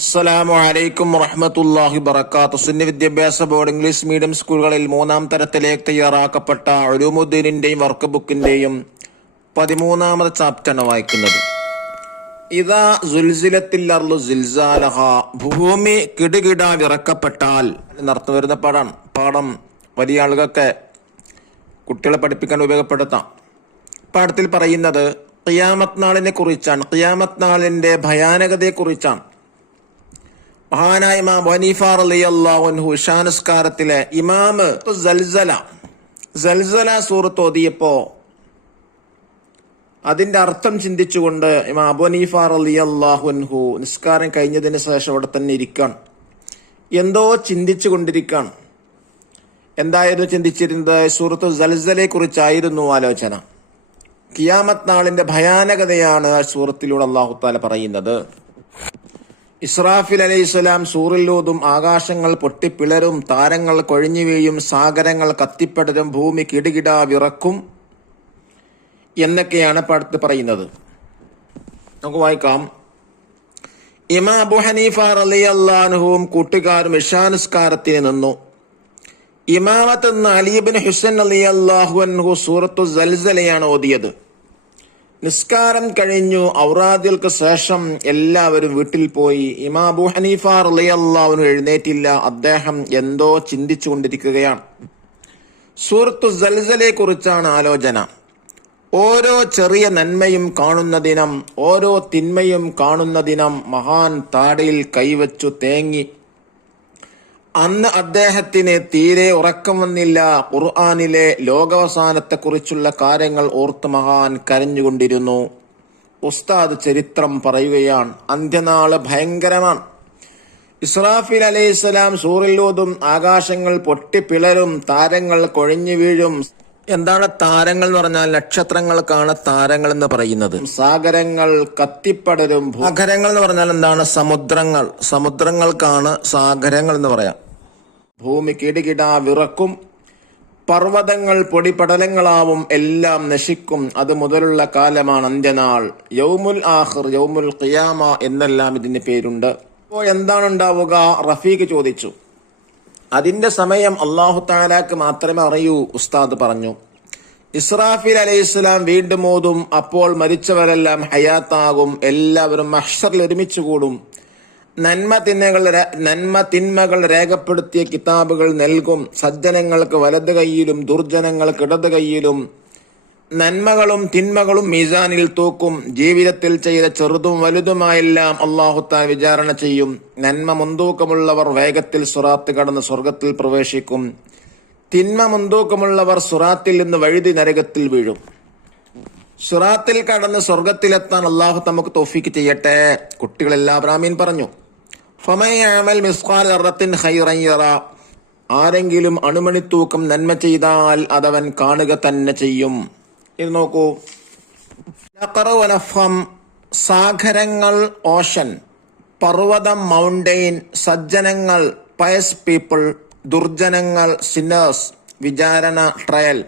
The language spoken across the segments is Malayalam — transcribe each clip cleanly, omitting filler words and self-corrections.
അസ്സലാമു അലൈക്കും വറഹ്മത്തുള്ളാഹി വബറകാതുഹു. സുന്നി വിദ്യാഭ്യാസ ബോർഡ് ഇംഗ്ലീഷ് മീഡിയം സ്കൂളുകളിൽ 3-ാം തരത്തിലേക്ക് തയ്യാറാക്കപ്പെട്ട ഉലൂമുദ്ദീനിന്റെയും വർക്ക് ബുക്കിന്റെയും 13-ാമത് ചാപ്റ്ററാണ് വായിക്കുന്നത്. ഇദാ സുൽസിലത്തിൽ അർളു സിൽസാലഹ, ഭൂമി കിടുകിട വിറക്കപ്പെട്ടാൽ എന്നർത്ഥം വരുന്ന പാഠം വലിയ ആളുകൾക്ക് കുട്ടികളെ പഠിപ്പിക്കാൻ ഉപയോഗപ്പെടുത്താം. പാഠത്തിൽ പറയുന്നത് ഖിയാമത്ത് നാളിനെ കുറിച്ചാണ്. ഖിയാമത്ത് നാളിന്റെ ഭയാനകതയെ കുറിച്ചാണ്. മഹാനായ ഇമാം അബൂ ഹനീഫ റളിയല്ലാഹു അൻഹു ഇശാ ഇമാമ് സൽസല സൂറത്ത് ഓതിയപ്പോ അതിന്റെ അർത്ഥം ചിന്തിച്ചുകൊണ്ട് ഇമാം അബൂ ഹനീഫ റളിയല്ലാഹു അൻഹു നിസ്കാരം കഴിഞ്ഞതിന് ശേഷം അവിടെ തന്നെ ഇരിക്കാൻ, എന്തോ ചിന്തിച്ചു കൊണ്ടിരിക്കാൻ. എന്തായിരുന്നു ചിന്തിച്ചിരുന്നത്? സൂറത്ത് സൽസലയെ കുറിച്ചായിരുന്നു ആലോചന. ഖിയാമത്ത് നാളിന്റെ ഭയാനകതയാണ് ആ സൂറത്തിലൂടെ അല്ലാഹു തആല പറയുന്നത്. ഇസ്രാഫിൽ അലൈഹിസ്സലാം സൂറിലൂതും, ആകാശങ്ങൾ പൊട്ടിപ്പിളരും, താരങ്ങൾ കൊഴിഞ്ഞു വീഴും, സാഗരങ്ങൾ കത്തിപ്പടരും, ഭൂമി കിടുകിട വിറക്കും എന്നൊക്കെയാണ് പാഠത്ത് പറയുന്നത്. നമുക്ക് വായിക്കാം. ഇമാം അബൂ ഹനീഫ റളിയല്ലാഹു അൻഹുവും കൂട്ടുകാരും ഇശാ നിസ്കാരത്തിന് നിന്നു. ഇമാമത്ത് നിന്ന് അലി ഇബ്നു ഹുസൈൻ റളിയല്ലാഹു അൻഹു സൂറത്തു സൽസലയാണ് ഓതിയത്. നിസ്കാരം കഴിഞ്ഞു. ഔറാദുകൾക്ക് ശേഷം എല്ലാവരും വീട്ടിൽ പോയി. ഇമാം അബൂ ഹനീഫ റളിയല്ലാഹു അൻഹു എഴുന്നേറ്റില്ല. അദ്ദേഹം എന്തോ ചിന്തിച്ചു കൊണ്ടിരിക്കുകയാണ്. സൂറത്തു സൽസലയെ കുറിച്ചാണ് ആലോചന. ഓരോ ചെറിയ നന്മയും കാണുന്ന ദിനം, ഓരോ തിന്മയും കാണുന്ന ദിനം മഹാൻ താടിയിൽ കൈവച്ചു തേങ്ങി. അന്ന് അദ്ദേഹത്തിന് തീരെ ഉറക്കം വന്നില്ല. ഖുർആനിലെ ലോകാവസാനത്തെക്കുറിച്ചുള്ള കാര്യങ്ങൾ ഓർത്ത് മഹാൻ കരഞ്ഞുകൊണ്ടിരുന്നു. ഉസ്താദ് ചരിത്രം പറയുകയാണ്. അന്ത്യനാള് ഭയങ്കരമാണ്. ഇസ്രാഫീൽ അലൈഹിസ്സലാം സൂറിലൂതും, ആകാശങ്ങൾ പൊട്ടിപ്പിളരും, താരങ്ങൾ കൊഴിഞ്ഞു വീഴും. എന്താണ് താരങ്ങൾ എന്ന് പറഞ്ഞാൽ? നക്ഷത്രങ്ങൾക്കാണ് താരങ്ങൾ എന്ന് പറയുന്നത്. സാഗരങ്ങൾ കത്തിപ്പടരും. സാഗരങ്ങൾ എന്ന് പറഞ്ഞാൽ എന്താണ്? സമുദ്രങ്ങൾക്കാണ് സാഗരങ്ങൾ എന്ന് പറയാം. ഭൂമി കിടുകിട വിറക്കും, പർവ്വതങ്ങൾ പൊടിപടലങ്ങളാവും, എല്ലാം നശിക്കും. അത് മുതലുള്ള കാലമാണ് അന്ത്യനാൾ. യൗമുൽ ആഖിർ, യൗമുൽ ഖിയാമ എന്നെല്ലാം ഇതിന് പേരുണ്ട്. അപ്പോൾ എന്താണ് ഉണ്ടാവുക? റഫീഖ് ചോദിച്ചു. അതിന്റെ സമയം അല്ലാഹു തആലക്ക് മാത്രമേ അറിയൂ. ഉസ്താദ് പറഞ്ഞു. ഇസ്രാഫീൽ അലൈഹിസ്സലാം വീണ്ടും ഓതും. അപ്പോൾ മരിച്ചവരെല്ലാം ഹയാത്താകും. എല്ലാവരും മഹ്ശറിൽ ഒരുമിച്ച് കൂടും. നന്മ തിന്മകൾ രേഖപ്പെടുത്തിയ കിതാബുകൾ നൽകും. സജ്ജനങ്ങൾക്ക് വലത് കൈയിലും ദുർജനങ്ങൾക്ക് ഇടത് കൈയിലും. നന്മകളും തിന്മകളും മീസാനിൽ തൂക്കും. ജീവിതത്തിൽ ചെയ്ത ചെറുതും വലുതുമായെല്ലാം അല്ലാഹു തആല വിചാരണ ചെയ്യും. നന്മ മുൻതൂക്കമുള്ളവർ വേഗത്തിൽ സിറാത്ത് കടന്ന് സ്വർഗത്തിൽ പ്രവേശിക്കും. തിന്മ മുൻതൂക്കമുള്ളവർ സിറാത്തിൽ നിന്ന് വഴുതി നരകത്തിൽ വീഴും. സിറാത്തിൽ കടന്ന് സ്വർഗത്തിലെത്താൻ അല്ലാഹു നമുക്ക് തൗഫീക്ക് ചെയ്യട്ടെ. കുട്ടികളെല്ലാവരും ആമീൻ പറഞ്ഞു. ഫമൻ യഅമൽ മിസ്ഖാല ദർറത്തിൻ ഖൈറൻ യറ, ആരെങ്കിലും അണുമണിത്തൂക്കം നന്മ ചെയ്താൽ അതവൻ കാണുക തന്നെ ചെയ്യും. ഇത് നോക്കൂ. സാഗരങ്ങൾ ഓഷൻ, പർവ്വതം മൗണ്ടെയിൻ, സജ്ജനങ്ങൾ പയസ് പീപ്പിൾ, ദുർജനങ്ങൾ സിന്നേഴ്സ് വിചാരണ ട്രയൽ.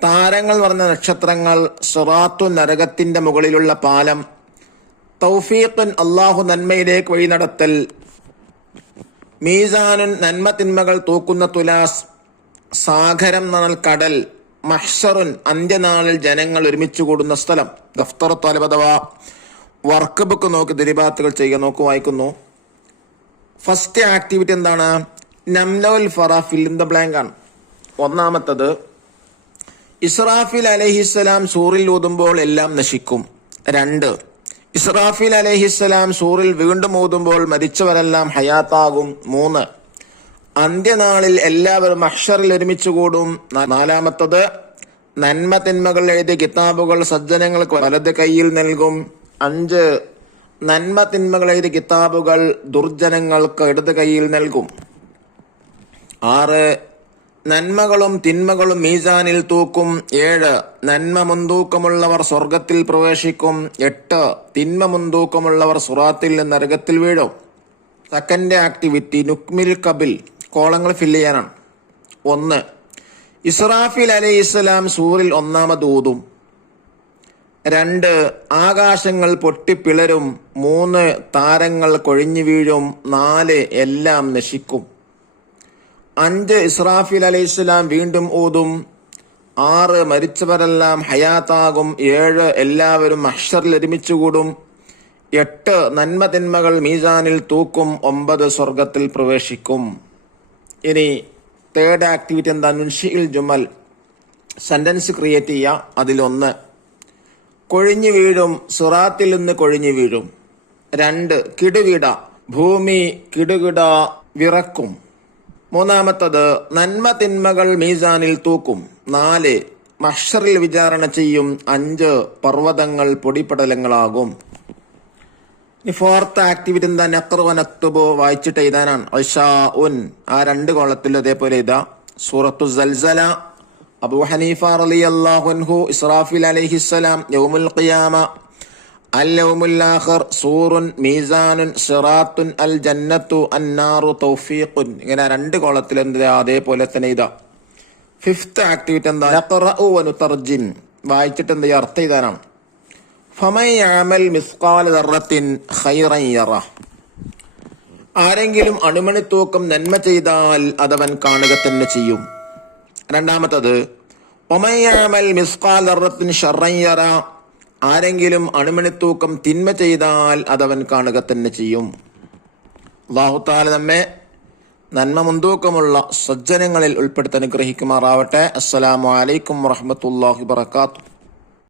താരങ്ങൾ പറഞ്ഞ നക്ഷത്രങ്ങൾ, സിറാത്തു നരകത്തിന്റെ മുകളിലുള്ള പാലം, തൗഫീഖുൻ അല്ലാഹു നന്മയിലേക്ക് വഴി നടത്തൽ, മീസാനുൻ നന്മ തിന്മകൾ തൂക്കുന്ന തുലാസ്, സാഗരം എന്നാൽ കടൽ, മഹ്ശറുൻ അന്ത്യനാളിൽ ജനങ്ങൾ ഒരുമിച്ച് കൂടുന്ന സ്ഥലം. ദഫ്തർ ത്വലബ് അഥവാ വർക്ക് ബുക്ക് നോക്കി ദരിബാത്തുകൾ ചെയ്യുക. നോക്കൂ, വായിക്കുന്നു. ഫസ്റ്റ് ആക്ടിവിറ്റി എന്താണ്? നംലൗൽ Farah, fill in the blank ആണ്. ഒന്നാമത്തത്, ഇസ്രാഫീൽ അലൈഹിസ്സലാം സൂറിൽ ഊതുമ്പോൾ എല്ലാം നശിക്കും. 2, ഇസ്രാഫീൽ അലൈഹിസ്സലാം സൂറിൽ വീണ്ടും ഊതുമ്പോൾ മരിച്ചവരെല്ലാം ഹയാത്താകും. 3, അന്ത്യനാളിൽ എല്ലാവരും മഹ്ശറിൽ ഒരുമിച്ച് കൂടും. 4, നന്മ തിന്മകൾ എഴുതിയ കിതാബുകൾ സജ്ജനങ്ങൾക്ക് വലത് കൈയിൽ നൽകും. 5, നന്മ തിന്മകൾ എഴുതിയ കിതാബുകൾ ദുർജനങ്ങൾക്ക് ഇടത് കൈയിൽ നൽകും. 6, നന്മകളും തിന്മകളും മീസാനിൽ തൂക്കും. 7, നന്മ മുൻതൂക്കമുള്ളവർ സ്വർഗത്തിൽ പ്രവേശിക്കും. 8, തിന്മ മുൻതൂക്കമുള്ളവർ സിറാത്തിൽ നിന്ന് നരകത്തിൽ വീഴും. സെക്കൻഡ് ആക്ടിവിറ്റി നുക്മിൽ കബിൽ, കോളങ്ങൾ ഫില്ല് ചെയ്യാനാണ്. 1, ഇസ്രാഫീൽ അലൈഹിസ്സലാം സൂറിൽ ഒന്നാമത് ഊതും. 2 ആകാശങ്ങൾ പൊട്ടിപ്പിളരും. 3 താരങ്ങൾ കൊഴിഞ്ഞു വീഴും. 4 എല്ലാം നശിക്കും. 5 ഇസ്രാഫീൽ അലൈഹിസ്സലാം വീണ്ടും ഊതും. 6 മരിച്ചവരെല്ലാം ഹയാത്താകും. 7 എല്ലാവരും മഹ്ശറിൽ ഒരുമിച്ചുകൂടും. 8 നന്മ തിന്മകൾ മീസാനിൽ തൂക്കും. 9 സ്വർഗത്തിൽ പ്രവേശിക്കും. ഇനി തേർഡ് ആക്ടിവിറ്റി എന്താ? നുൻഷിഇൽ ജുമൽ, സെന്റൻസ് ക്രിയേറ്റ് ചെയ്യുക. അതിലൊന്ന് കൊഴിഞ്ഞു വീഴും, സിറാത്തിൽ നിന്ന് കൊഴിഞ്ഞു വീഴും. 2 കിടുകിട, ഭൂമി കിടുകിട വിറക്കും. 3 നന്മ തിന്മകൾ മീസാനിൽ തൂക്കും. 4 മഹ്ശറിൽ വിചാരണ ചെയ്യും. 5 പർവ്വതങ്ങൾ പൊടിപടലങ്ങളാകും. ഇനി ഫോർത്ത് ആക്ടിവിറ്റി എന്താ? നഖ്റു വനക്തുബു, വായിച്ചിട്ട് എഴുതാനാണ്. ഇശാഉൻ, ആ 2 കോളത്തിൽ അതേപോലെ ഇതാ. സൂറത്തു സൽസല, അബൂ ഹനീഫ റളിയല്ലാഹു അൻഹു, ഇസ്രാഫീൽ അലൈഹിസ്സലാം, യൗമുൽ ഖിയാമ, അൽ യൗമുൽ ആഖിർ, സൂറുൻ, മീസാനുൻ, സിറാത്തുൻ, അൽ ജന്നത്തു, അന്നാറു, തൗഫീഖുൻ. ഇങ്ങനെ 2 കോളത്തിൽ എന്താ അതേപോലെ തന്നെ ഇതാ. ഫിഫ്ത്ത് ആക്ടിവിറ്റി എന്താ? നഖ്റഉ വനുതർജിം, വായിച്ചിട്ട് എന്താ അർത്ഥം എഴുതാനാണ്. ഫമൻ യഅമൽ മിസ്ഖാല ദർറത്തിൻ ഖൈറൻ യറ, ആരെങ്കിലും അണുമണി തൂക്കം നന്മ ചെയ്താൽ അതവൻ കാണുക തന്നെ ചെയ്യും. 2 വമൻ യഅമൽ മിസ്ഖാല ദർറത്തിൻ ശർറൻ യറ, ആരെങ്കിലും അണുമണി തൂക്കം തിന്മ ചെയ്താൽ അതവൻ കാണുക തന്നെ ചെയ്യും. അല്ലാഹു തആല നമ്മെ നന്മ മുൻതൂക്കമുള്ള സജ്ജനങ്ങളിൽ ഉൾപ്പെടുത്തി അനുഗ്രഹിക്കുമാറാവട്ടെ. അസ്സലാമു അലൈക്കും വറഹ്മത്തുള്ളാഹി വബറകാതുഹു.